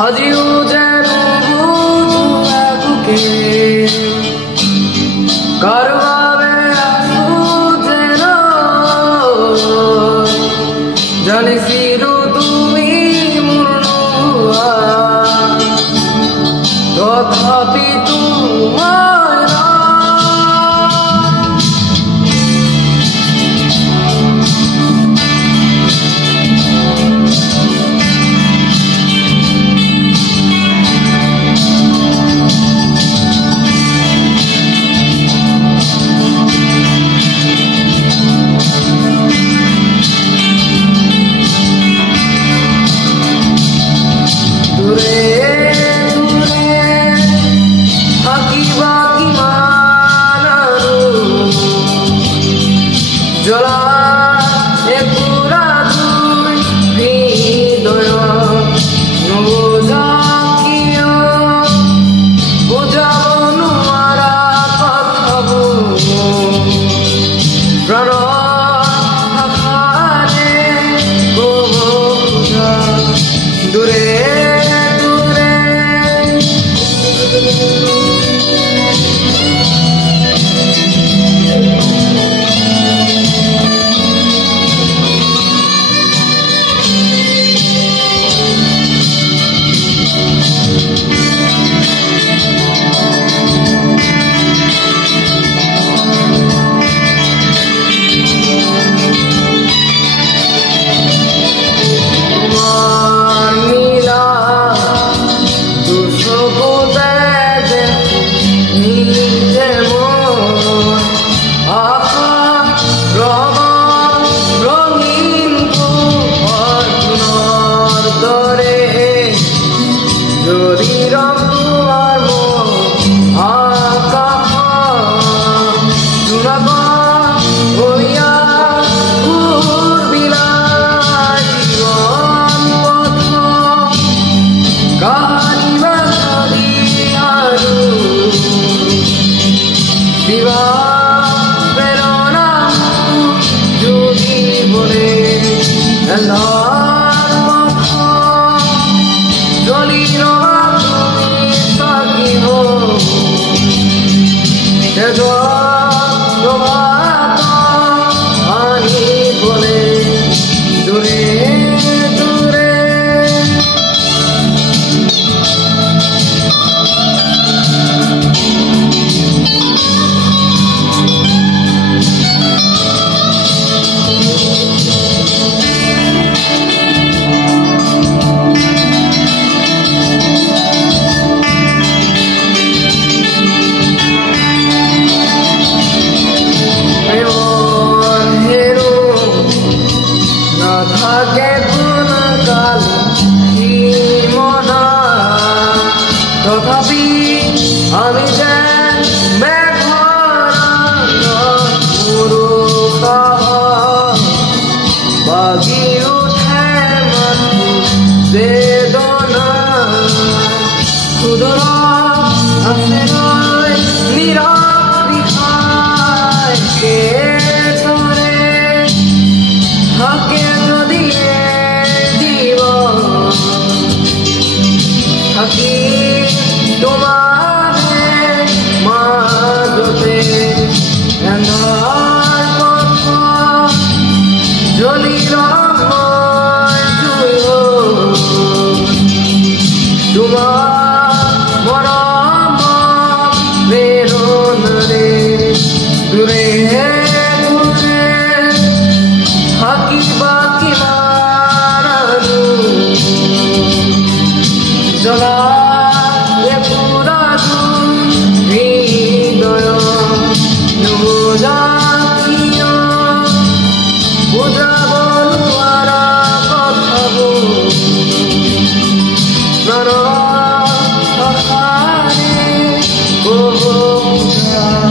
আজিও যেন বুকে কারবাবে আসু যেন জানিছিল তুমি মূর্ণুয়া তথাপি তোমার জলা একুরা দুই হৃদয় নবজাকিয় বুঝাব নোয়ারা কথাবো প্রাণ আখারে গোজা দূরে দূরে তথাপি আমি যে বাগি উঠে মাথু বেদনা ক্ষুদ্র আছে নিরাপৃহায় কে তোরে থাকে যদি জীব থাকি তোমারে মাজতে এন্ধার পথ জ্বলিল তোমার মরম প্রেরণারে দূরে দূরে থাকিবা কিনারানু জ্বলা Oh,